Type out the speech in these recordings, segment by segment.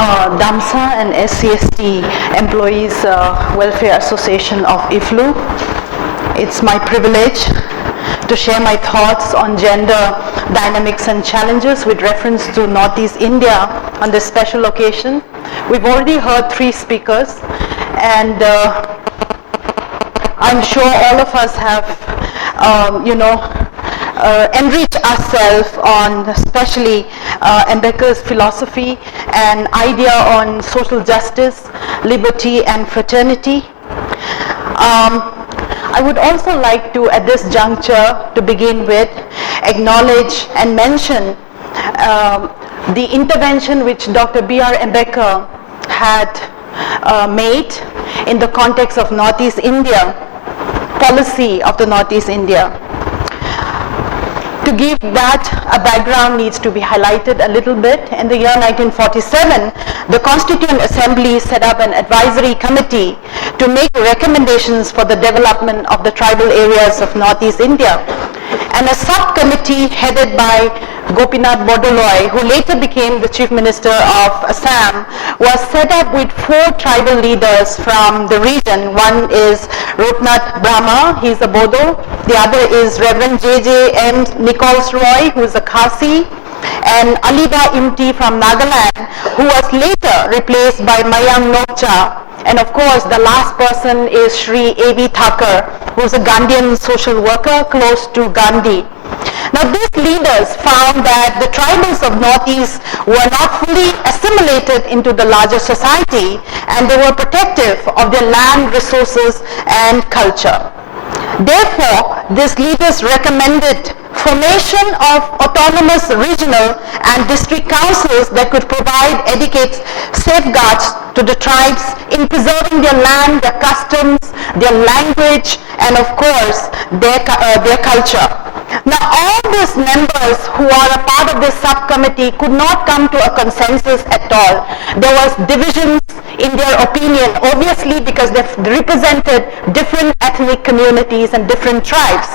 DABMSA and SCST Employees Welfare Association of EFLU. It's my privilege to share my thoughts on gender dynamics and challenges with reference to Northeast India on this special occasion. We've already heard 3 speakers, and I'm sure all of us have, enriched ourselves on especially Ambedkar's philosophy and idea on social justice, liberty, and fraternity. I would also like to, at this juncture, to begin with, acknowledge and mention the intervention which Dr. B.R. Ambedkar had made in the context of Northeast India, policy of the Northeast India. To give that a background needs to be highlighted a little bit. In the year 1947, the Constituent Assembly set up an advisory committee to make recommendations for the development of the tribal areas of Northeast India. And a subcommittee headed by Gopinath Bordoloi, who later became the Chief Minister of Assam, was set up with 4 tribal leaders from the region. One is Rupnath Brahma, he's a Bodo. The other is Reverend J.J.M. Nichols Roy, who is a Khasi, and Aliba Imti from Nagaland, who was later replaced by Mayang Nokcha. And of course, the last person is Shri A.V. Thakur, who is a Gandhian social worker close to Gandhi. Now, these leaders found that the tribals of Northeast were not fully assimilated into the larger society, and they were protective of their land, resources, and culture. Therefore, these leaders recommended formation of autonomous regional and district councils that could provide adequate safeguards to the tribes in preserving their land, their customs, their language, and of course, their culture. Now, all these members who are a part of this subcommittee could not come to a consensus at all. There was divisions in their opinion, obviously because they represented different ethnic communities and different tribes.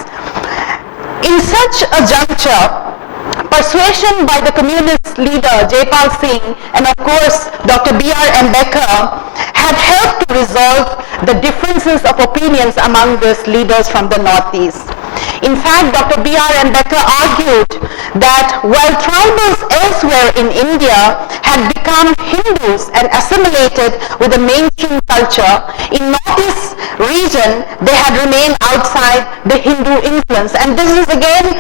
In such a juncture, persuasion by the communist leader Jaipal Singh and of course Dr. B.R. Ambedkar had helped to resolve the differences of opinions among these leaders from the Northeast. In fact, Dr. B.R. Ambedkar argued that while tribals elsewhere in India had become Hindus and assimilated with the mainstream culture, in Northeast region they had remained outside the Hindu influence. And this is again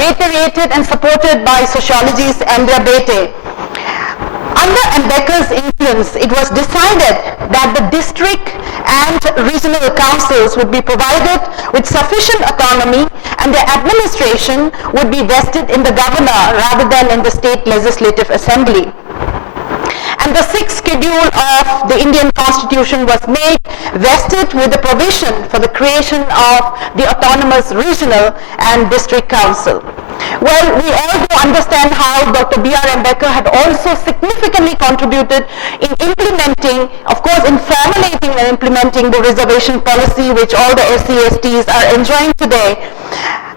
reiterated and supported by sociologist Andrea Bete. Under Ambedkar's influence, it was decided that the district and regional councils would be provided with sufficient autonomy and their administration would be vested in the governor rather than in the state legislative assembly. And the 6th schedule of the Indian Constitution was made vested with the provision for the creation of the autonomous regional and district council. Well, we all do understand how Dr. B.R. Ambedkar had also significantly contributed in implementing, of course, in formulating and implementing the reservation policy which all the SC/STs are enjoying today.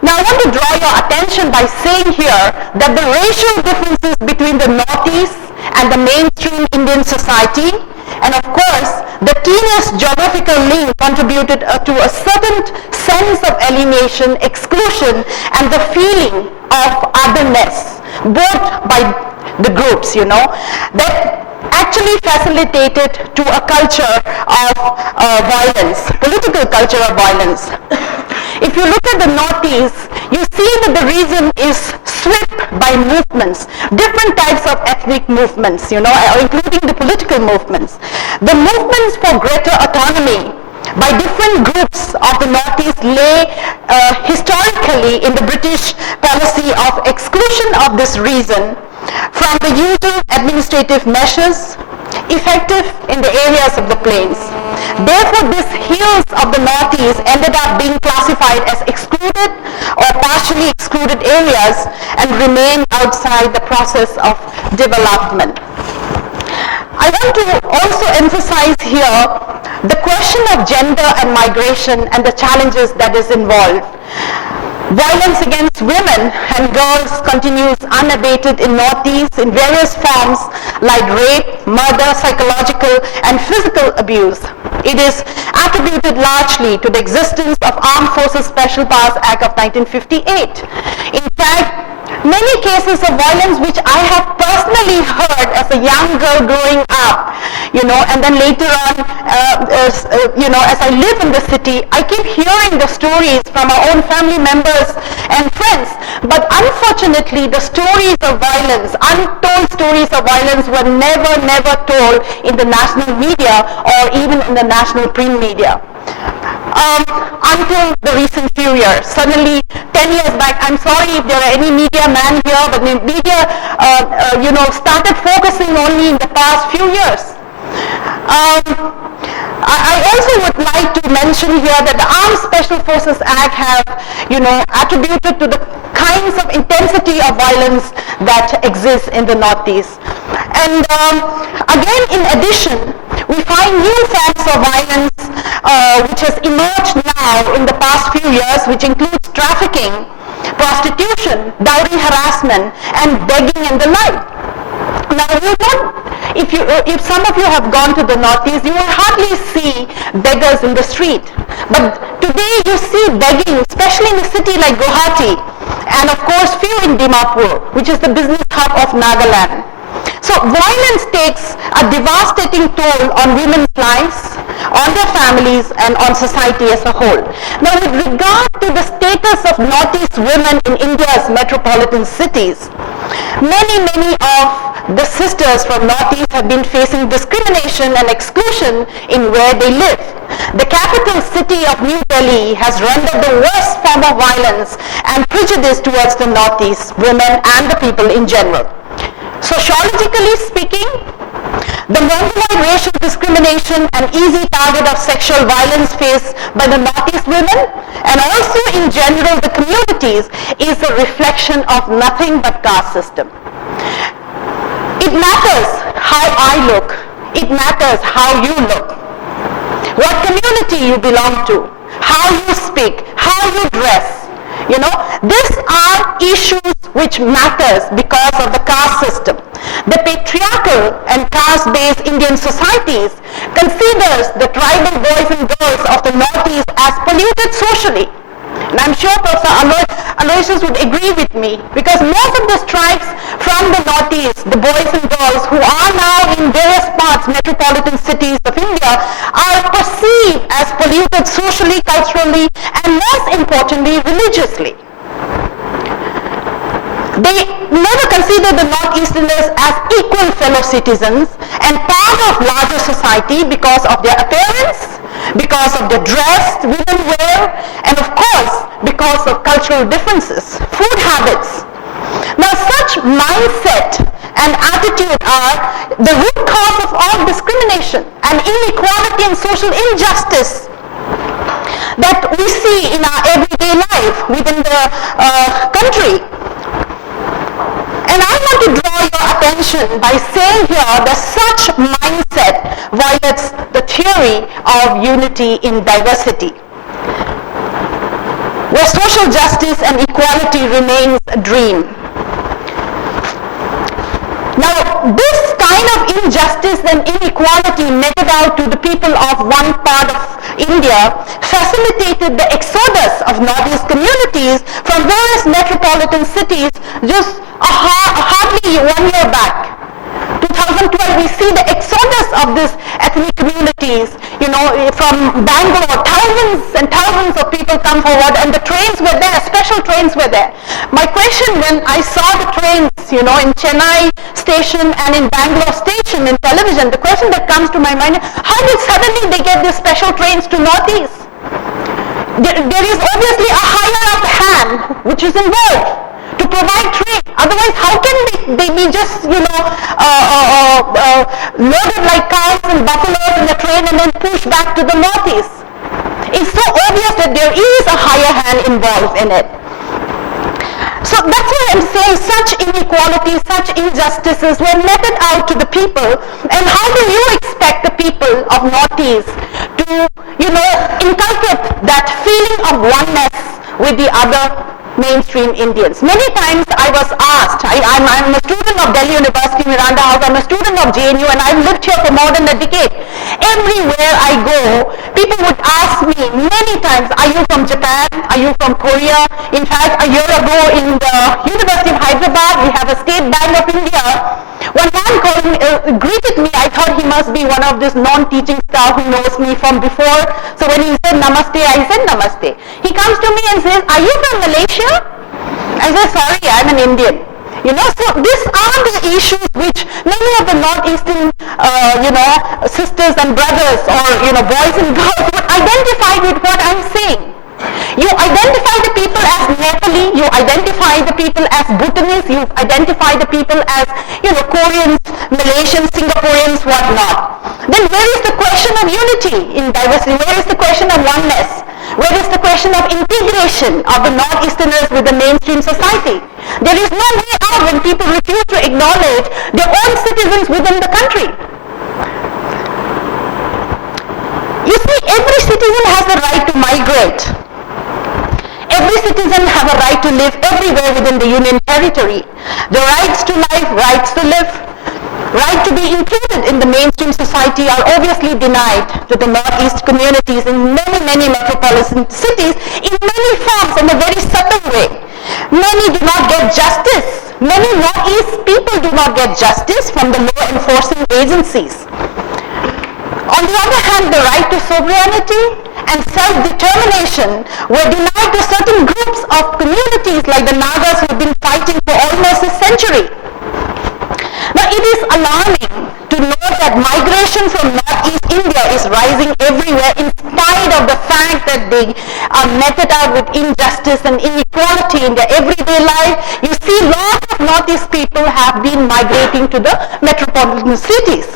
Now, I want to draw your attention by saying here that the racial differences between the Northeast and the mainstream Indian society, and of course, the teeniest geographical link contributed to a certain sense of alienation, exclusion, and the feeling of otherness, both by the groups, that actually facilitated to a culture of violence, political culture of violence. If you look at the Northeast, you see that the region is swept by movements, different types of ethnic movements, including the political movements. The movements for greater autonomy by different groups of the Northeast lay historically in the British policy of exclusion of this region from the usual administrative measures effective in the areas of the plains. Therefore, these hills of the Northeast ended up being classified as excluded or partially excluded areas and remain outside the process of development. I want to also emphasize here the question of gender and migration and the challenges that is involved. Violence against women and girls continues unabated in Northeast in various forms like rape, murder, psychological and physical abuse. It is attributed largely to the existence of Armed Forces Special Powers Act of 1958. In fact, many cases of violence which I have personally heard as a young girl growing up, and then later on, as I live in the city, I keep hearing the stories from our own family members and friends. But unfortunately, the stories of violence, untold stories of violence were never told in the national media or even in the national print media. Until the recent few years. Suddenly, 10 years back, I'm sorry if there are any media man here, but the media, started focusing only in the past few years. I also would like to mention here that the Armed Special Forces Act have, attributed to the kinds of intensity of violence that exists in the Northeast. And again, in addition, we find new forms of violence which has emerged now in the past few years, which includes trafficking, prostitution, dowry harassment, and begging and the like. Now, if some of you have gone to the Northeast, you will hardly see beggars in the street. But today you see begging, especially in a city like Guwahati, and of course few in Dimapur, which is the business hub of Nagaland. So violence takes a devastating toll on women's lives, on their families, and on society as a whole. Now, with regard to the status of Northeast women in India's metropolitan cities, many of the sisters from Northeast have been facing discrimination and exclusion in where they live. The capital city of New Delhi has rendered the worst form of violence and prejudice towards the Northeast women and the people in general. Sociologically speaking, the mongoloid racial discrimination and easy target of sexual violence faced by the Northeast women and also in general the communities is a reflection of nothing but caste system. It matters how I look. It matters how you look. What community you belong to, how you speak, how you dress. These are issues which matters because of the caste system. The patriarchal and caste-based Indian societies considers the tribal boys and girls of the Northeast as polluted socially. And I'm sure Prof.aloysius would agree with me, because most of the tribes from the Northeast, the boys and girls who are now in various parts, metropolitan cities of India, are perceived as polluted socially, culturally, and most importantly, religiously. They never consider the Northeasterners as equal fellow citizens and part of larger society because of their appearance, because of the dress women wear, and of course because of cultural differences, food habits. Now, such mindset and attitude are the root cause of all discrimination and inequality and social injustice that we see in our everyday life within the country. And I want to draw your attention by saying here that such mindset violates the theory of unity in diversity, where social justice and equality remains a dream. Now, this kind of injustice and inequality meted out to the people of one part of India facilitated the exodus of Northeast communities from various metropolitan cities just hardly 1 year back. 2012, we see the exodus of these ethnic communities, from Bangalore. Thousands and thousands of people come forward, and the trains were there, special trains were there. My question when I saw the trains, in Chennai station and in Bangalore station in television, the question that comes to my mind is, how did suddenly they get these special trains to Northeast? There is obviously a higher up hand which is involved to provide train. Otherwise, how can they be just, loaded like cows and buffaloes in the train and then pushed back to the Northeast? It's so obvious that there is a higher hand involved in it. So that's why I'm saying such inequalities, such injustices were meted out to the people. And how do you expect the people of Northeast to, inculcate that feeling of oneness with the other mainstream Indians. Many times I was asked, I'm a student of Delhi University, Miranda House, I'm a student of JNU, and I've lived here for more than a decade. Everywhere I go, people would ask me many times, are you from Japan? Are you from Korea? In fact, a year ago in the University of Hyderabad, we have a State Bank of India. One man greeted me. I thought he must be one of this non-teaching staff who knows me from before. So when he said namaste, I said namaste. He comes to me and says, are you from Malaysia? I said, sorry, I'm an Indian. You know, so these are the issues which many of the Northeastern, sisters and brothers or, boys and girls would identify with what I'm saying. You identify the people as Nepali, you identify the people as Bhutanese, you identify the people as, Koreans, Malaysians, Singaporeans, whatnot. Then where is the question of unity in diversity? Where is the question of oneness? Where is the question of integration of the Northeasterners with the mainstream society? There is no way out when people refuse to acknowledge their own citizens within the country. You see, every citizen has the right to migrate. Every citizen has a right to live everywhere within the Union territory. The rights to life, rights to live, right to be included in the mainstream society are obviously denied to the Northeast communities in many, many metropolitan cities in many forms in a very subtle way. Many do not get justice. Many Northeast people do not get justice from the law enforcing agencies. On the other hand, the right to sovereignty and self-determination were denied to certain groups of communities like the Nagas who have been fighting for almost a century. Now it is alarming to know that migration from Northeast India is rising everywhere in spite of the fact that they are meted out with injustice and inequality in their everyday life. You see, lots of Northeast people have been migrating to the metropolitan cities.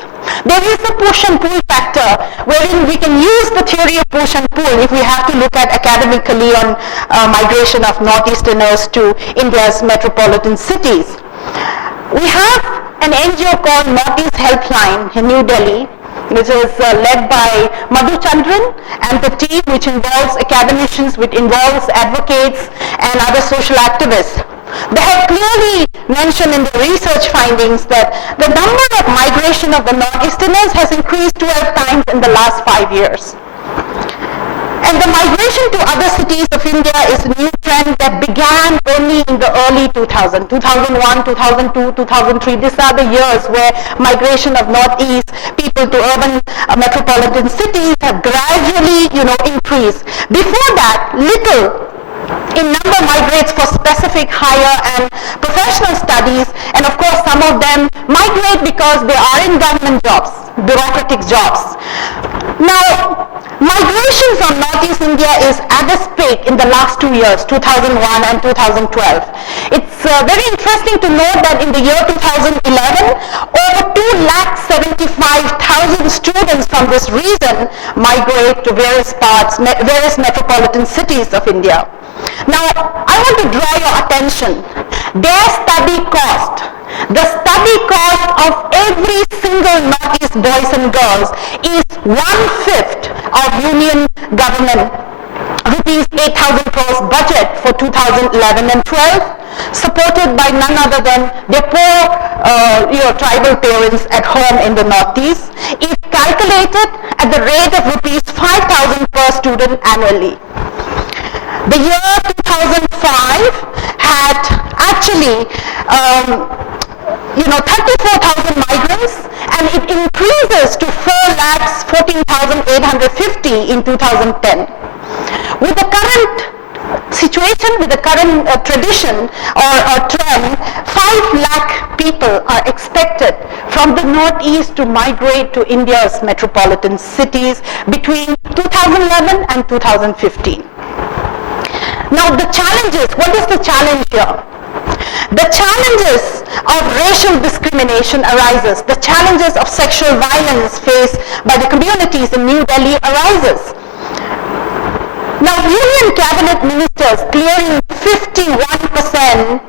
There is a push and pull factor wherein we can use the theory of push and pull if we have to look at academically on migration of Northeasterners to India's metropolitan cities. We have an NGO called Northeast Helpline in New Delhi, which is led by Madhu Chandran and the team which involves academicians, which involves advocates and other social activists. They have clearly mentioned in the research findings that the number of migration of the Northeasterners has increased 12 times in the last 5 years. And the migration to other cities of India is a new trend that began only in the early 2000s, 2001, 2002, 2003. These are the years where migration of Northeast people to urban metropolitan cities have gradually, increased. Before that, little in number migrates for specific higher and professional studies, and of course some of them migrate because they are in government jobs, bureaucratic jobs. Now, migration from Northeast India is at its peak in the last 2 years, 2001 and 2012. It's very interesting to note that in the year 2011, over 275,000 students from this region migrate to various metropolitan cities of India. Now, I want to draw your attention. Their study cost, the study cost of every single Northeast boys and girls is 1/5 of Union government rupees 8,000 crores budget for 2011 and 12, supported by none other than their poor tribal parents at home in the Northeast, is calculated at the rate of rupees 5,000 per student annually. The year 2005 had actually 34,000 migrants, and it increases to 4,14,850 in 2010. With the current situation, with the current tradition or trend, 5 lakh people are expected from the Northeast to migrate to India's metropolitan cities between 2011 and 2015. Now the challenges, what is the challenge here? The challenges of racial discrimination arises. The challenges of sexual violence faced by the communities in New Delhi arises. Now Union Cabinet ministers clearing 51%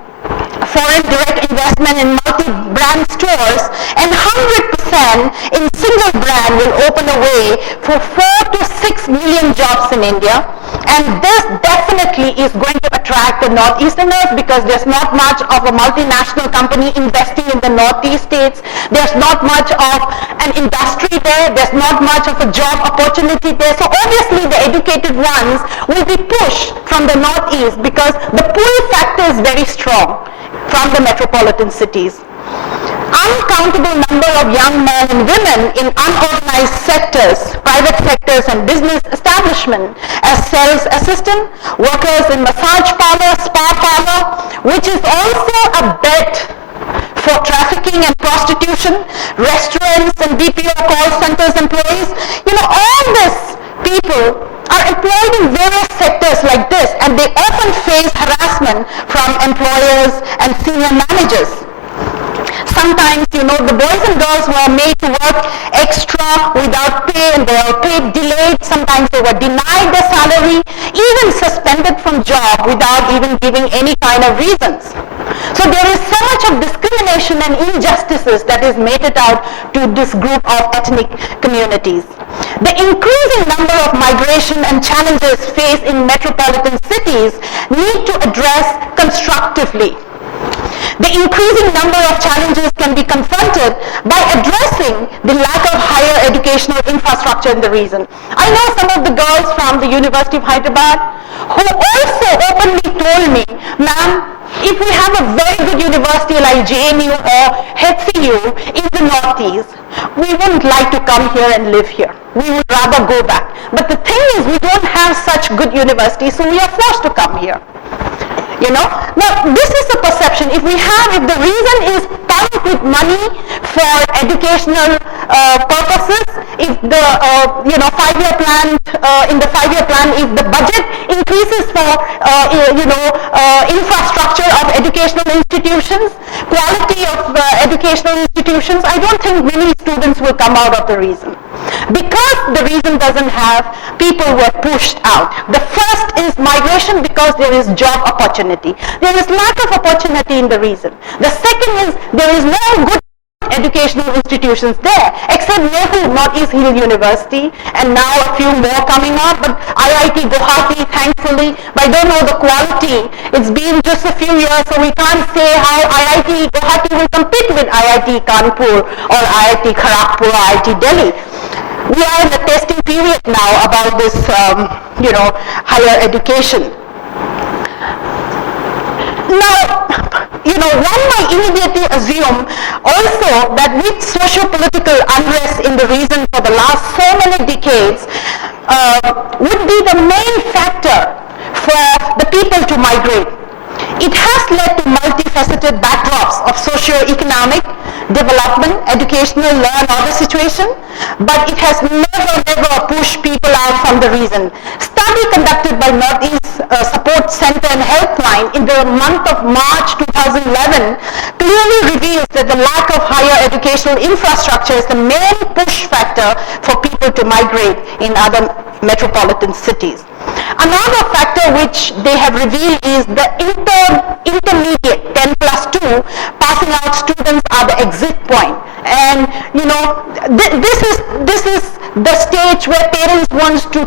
foreign direct investment in multi-brand stores and 100% plan, in single brand, will open a way for 4 to 6 million jobs in India. And this definitely is going to attract the Northeasterners because there's not much of a multinational company investing in the Northeast states. There's not much of an industry there. There's not much of a job opportunity there. So obviously the educated ones will be pushed from the Northeast because the pull factor is very strong from the metropolitan cities. Uncountable number of young men and women in unorganized sectors, private sectors and business establishment as sales assistant, workers in massage parlor, spa parlor, which is also a bet for trafficking and prostitution, restaurants and BPO call centers employees. All these people are employed in various sectors like this, and they often face harassment from employers and senior managers. Sometimes, the boys and girls were made to work extra without pay, and they were paid delayed. Sometimes they were denied their salary, even suspended from job without even giving any kind of reasons. So there is so much of discrimination and injustices that is meted out to this group of ethnic communities. The increasing number of migration and challenges faced in metropolitan cities need to address constructively. The increasing number of challenges can be confronted by addressing the lack of higher educational infrastructure in the region. I know some of the girls from the University of Hyderabad who also openly told me, ma'am, if we have a very good university like JNU or HCU in the Northeast, we wouldn't like to come here and live here. We would rather go back. But the thing is, we don't have such good universities, so we are forced to come here. Now this is a perception. If the reason is pumped with money for educational purposes, if the 5-year plan, in the 5-year plan, if the budget increases for infrastructure of educational institutions, quality of educational institutions, I don't think many students will come out of the reason. Because the reason doesn't have, people were pushed out. The first is migration because there is job opportunity. There is lack of opportunity in the reason. The second is there is no good educational institutions there, except Northeast Hill University, and now a few more coming up, but IIT Guwahati, thankfully, but I don't know the quality. It's been just a few years, so we can't say how IIT Guwahati will compete with IIT Kanpur or IIT Kharagpur or IIT Delhi. We are in the testing period now about this, higher education. Now, one might immediately assume also that with socio-political unrest in the region for the last so many decades would be the main factor for the people to migrate. It has led to multifaceted backdrops of socio-economic development, educational, law and order situation, but it has never pushed people out from the region. Study conducted by Northeast Support Center and Helpline in the month of March 2011 clearly reveals that the lack of higher educational infrastructure is the main push factor for people to migrate in other metropolitan cities. Another factor which they have revealed is the intermediate 10+2 passing out students are the exit point. And this is the stage where parents want to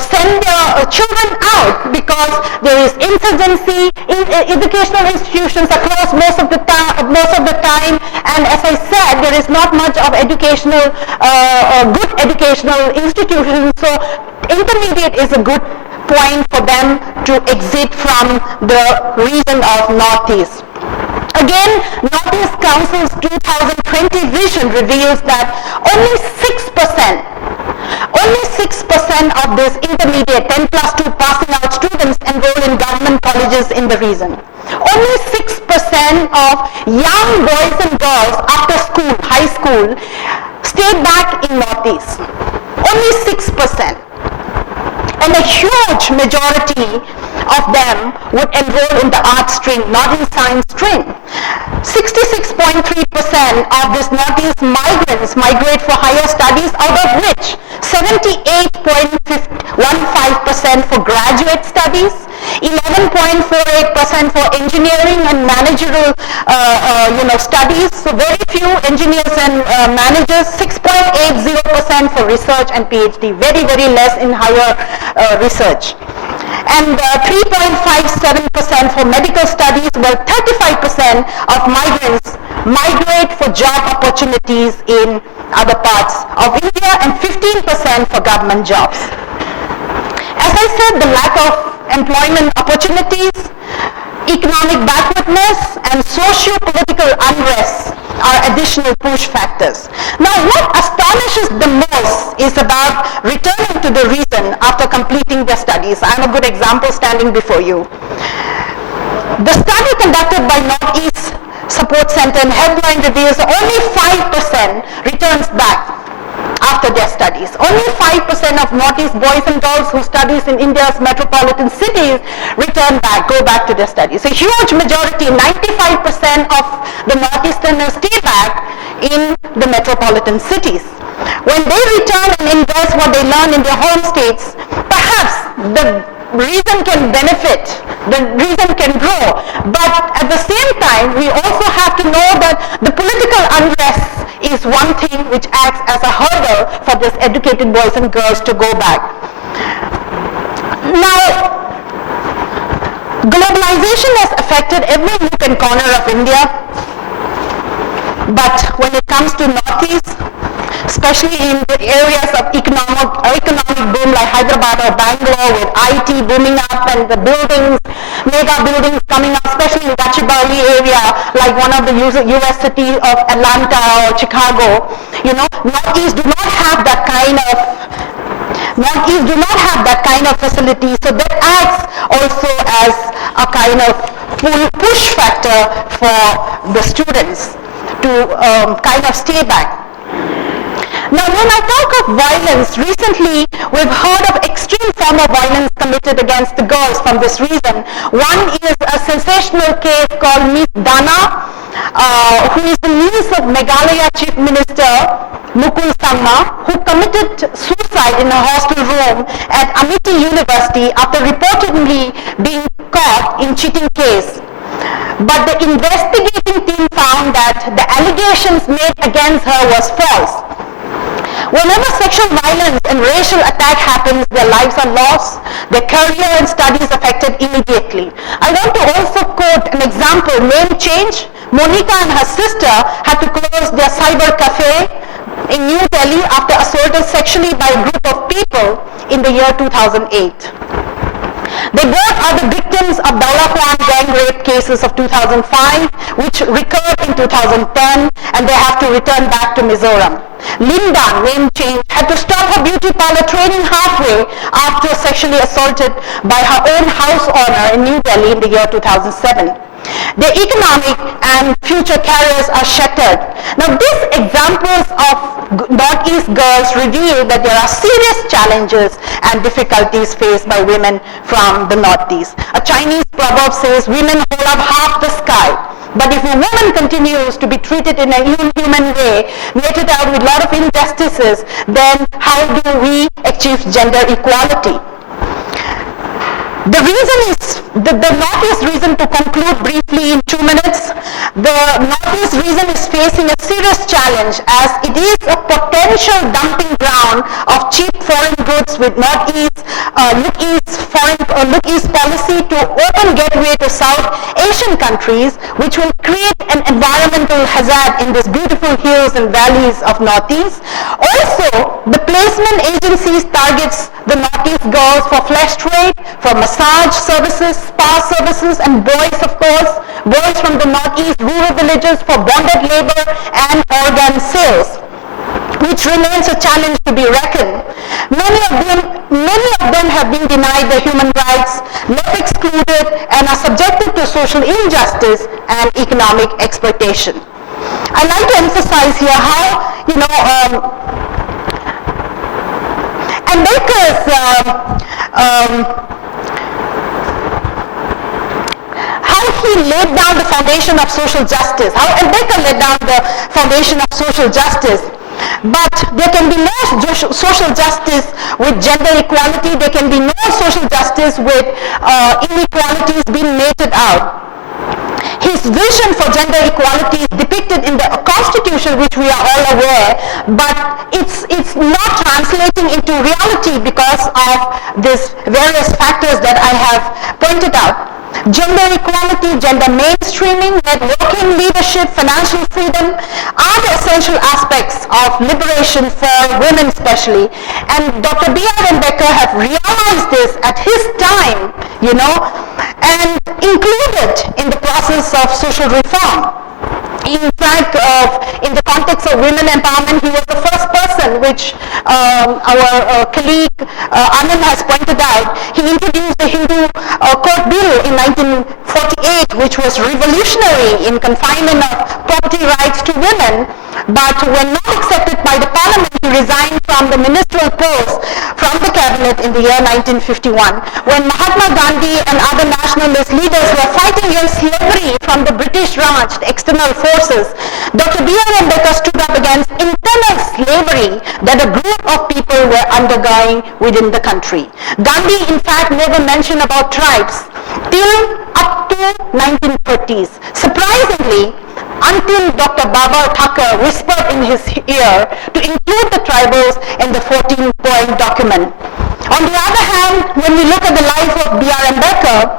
send their children out because there is insurgency in educational institutions across most of the time, and as I said, there is not much of good educational institutions, so intermediate is a good point for them to exit from the region of Northeast. Again, Northeast Council's 2020 vision reveals that only 6% of this intermediate 10+2 passing out students enroll in government colleges in the region. Only 6% of young boys and girls after school, high school, stay back in Northeast. Only 6%. And a huge majority of them would enroll in the art stream, not in science stream. 66.3% of these Northeast migrants migrate for higher studies, out of which 78.1% 1.15% for graduate studies, 11.48% for engineering and managerial studies. So very few engineers and managers, 6.80% for research and PhD, very, very less in higher research. And 3.57% for medical studies, where 35% of migrants migrate for job opportunities in other parts of India and 15% for government jobs. As I said, the lack of employment opportunities, economic backwardness, and socio-political unrest are additional push factors. Now, what astonishes the most is about returning to the reason after completing their studies. I'm a good example standing before you. The study conducted by Northeast Support Center and Headline reveals only 5% returns back after their studies. Only 5% of Northeast boys and girls who studies in India's metropolitan cities go back to their studies. A huge majority, 95% of the Northeasterners stay back in the metropolitan cities. When they return and invest what they learn in their home states, perhaps the reason can benefit, the reason can grow, but at the same time we also have to know that the political unrest is one thing which acts as a hurdle for these educated boys and girls to go back. Now, globalization has affected every nook and corner of India, but when it comes to Northeast, especially in the areas of economic boom like Hyderabad or Bangalore, with IT booming up and the buildings, mega buildings coming up, especially in Gachibowli area, like one of the US cities of Atlanta or Chicago, Northeast do not have that kind of facility, so that acts also as a kind of push factor for the students to kind of stay back. Now, when I talk of violence, recently we've heard of extreme form of violence committed against the girls from this reason. One is a sensational case called Miss Dana, who is the niece of Meghalaya Chief Minister Mukul Sangma, who committed suicide in a hostel room at Amity University after reportedly being caught in cheating case. But the investigating team found that the allegations made against her was false. Whenever sexual violence and racial attack happens, their lives are lost, their career and studies affected immediately. I want to also quote an example, name change. Monica and her sister had to close their cyber cafe in New Delhi after assaulted sexually by a group of people in the year 2008. They both are the victims of Daulaplan gang rape cases of 2005, which recurred in 2010, and they have to return back to Mizoram. Linda, name change, had to stop her beauty parlor training halfway after sexually assaulted by her own house owner in New Delhi in the year 2007. Their economic and future careers are shattered. Now, these examples of Northeast girls reveal that there are serious challenges and difficulties faced by women from the Northeast. A Chinese proverb says, women hold up half the sky. But if a woman continues to be treated in an inhuman way, meted out with a lot of injustices, then how do we achieve gender equality? The reason is, the Northeast reason, to conclude briefly in 2 minutes, the Northeast region is facing a serious challenge as it is a potential dumping ground of cheap foreign goods with Northeast, Look East policy to open gateway to South Asian countries, which will create an environmental hazard in these beautiful hills and valleys of Northeast. Also, the placement agencies targets the Northeast girls for flesh trade, for massage services, spa services, and boys, of course, boys from the Northeast rural villages for bonded labor and organ sales, which remains a challenge to be reckoned. Many of them have been denied their human rights, left excluded, and are subjected to social injustice and economic exploitation. I'd like to emphasize here how, Ambedkar's how he laid down the foundation of social justice, how Ambedkar laid down the foundation of social justice. But there can be no social justice with gender equality. There can be no social justice with inequalities being meted out. His vision for gender equality is depicted in the Constitution, which we are all aware, but it's not translating into reality because of these various factors that I have pointed out. Gender equality, gender mainstreaming, networking, leadership, financial freedom are the essential aspects of liberation for women especially. And Dr. B.R. Ambedkar have realized this at his time, and included in the process of social reform. In fact, in the context of women empowerment, he was the first person, which our colleague Anand has pointed out. He introduced the Hindu Court Bill in 1948, which was revolutionary in confinement of property rights to women. But when not accepted by the parliament, he resigned from the ministerial post from the cabinet in the year 1951. When Mahatma Gandhi and other nationalist leaders were fighting against slavery from the British Raj, the external forces, Dr. B.R. Ambedkar stood up against internal slavery that a group of people were undergoing within the country. Gandhi, in fact, never mentioned about tribes till up to 1930s. Surprisingly, until Dr. Baba Thakur whispered in his ear to include the tribals in the 14-point document. On the other hand, when we look at the life of B.R. Ambedkar,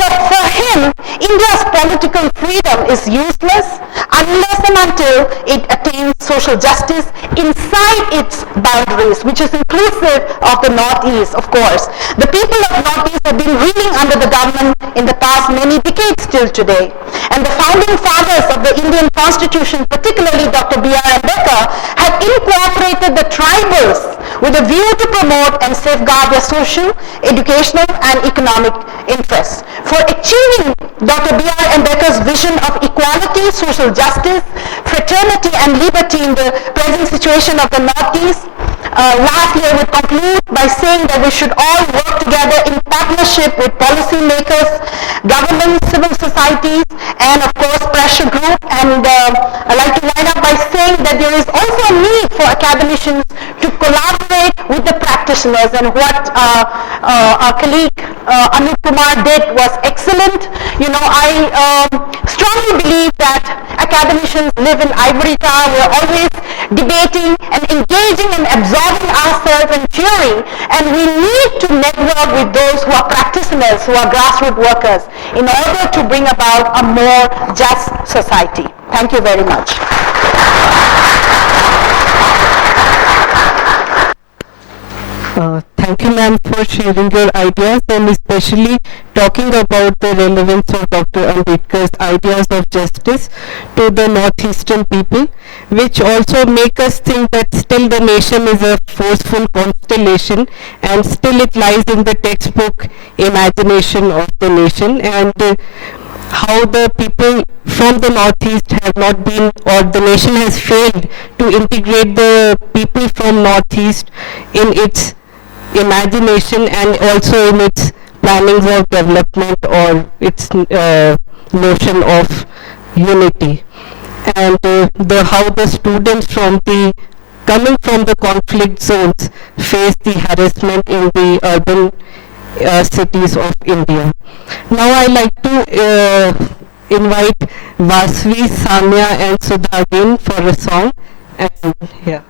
for him, India's political freedom is useless unless and until it attains social justice inside its boundaries, which is inclusive of the Northeast, of course. The people of Northeast have been reeling under the government in the past many decades till today. And the founding fathers of the Indian Constitution, particularly Dr. B.R. Ambedkar, have incorporated the tribals with a view to promote and safeguard their social, educational, and economic interests. For achieving Dr. B.R. Ambedkar's vision of equality, social justice, fraternity, and liberty in the present situation of the Northeast, lastly, I would conclude by saying that we should all work together in partnership with policymakers, governments, civil societies, and of course pressure group. And I'd like to wind up by saying that there is also a need for academicians to collaborate with the practitioners, and what our colleague Anoop Kumar did was excellent. I strongly believe that academicians live in ivory tower. We're always debating and engaging and absorbing ourselves in theory, and we need to network with those who are practitioners, who are grassroots workers, in order to bring about a more just society. Thank you very much. Thank you, ma'am, for sharing your ideas and especially talking about the relevance of Dr. Ambedkar's ideas of justice to the Northeastern people, which also make us think that still the nation is a forceful constellation and still it lies in the textbook imagination of the nation, and how the people from the Northeast have not been, or the nation has failed to integrate the people from Northeast in its imagination and also in its plannings of development or its notion of unity. And how the students coming from the conflict zones face the harassment in the urban cities of India. Now I like to invite Vasvi, Samya and Sudhavin for a song. And yeah.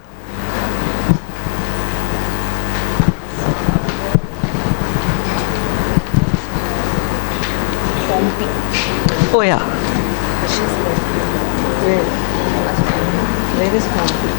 Oh yeah. Where is Pompi?